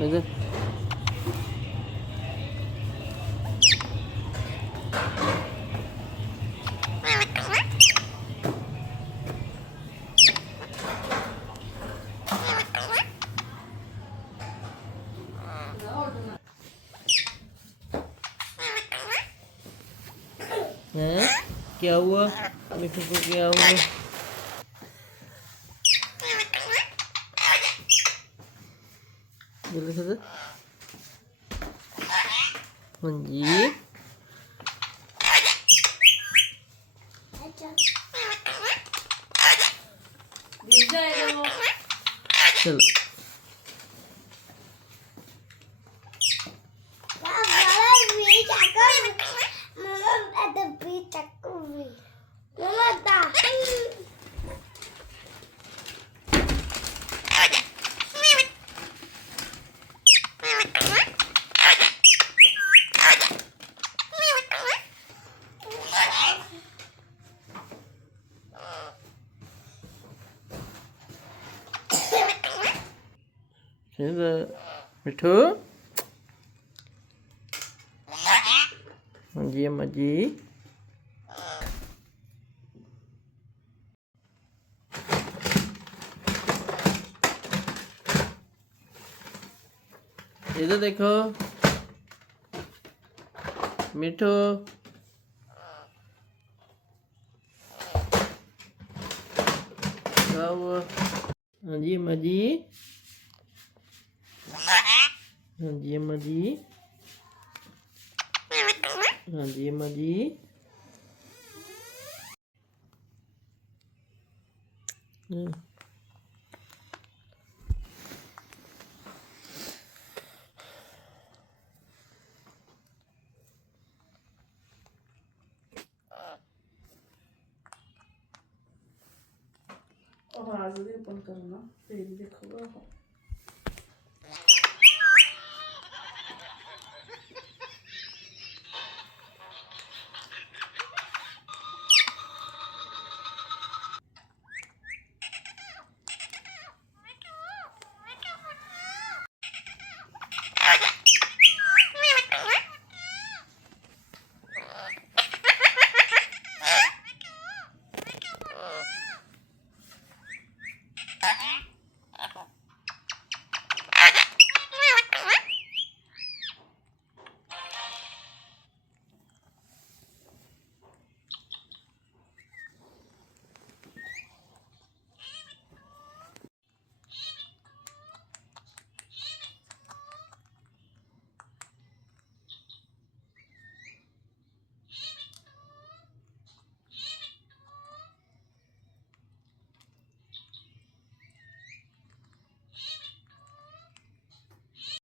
इधर हैं? क्या हुआ मिठू को, क्या हुआ? जल्दी से हाँ जी चलो इधर मिठू हाँ जी अम्मा जी इधर देखो मिठू क्या हुआ? हाँ जी अम्मा जी हाँ जी अम्मा जी हाँ जी अम्मा जी आवाज भी ओपन करना फिर देखोगा।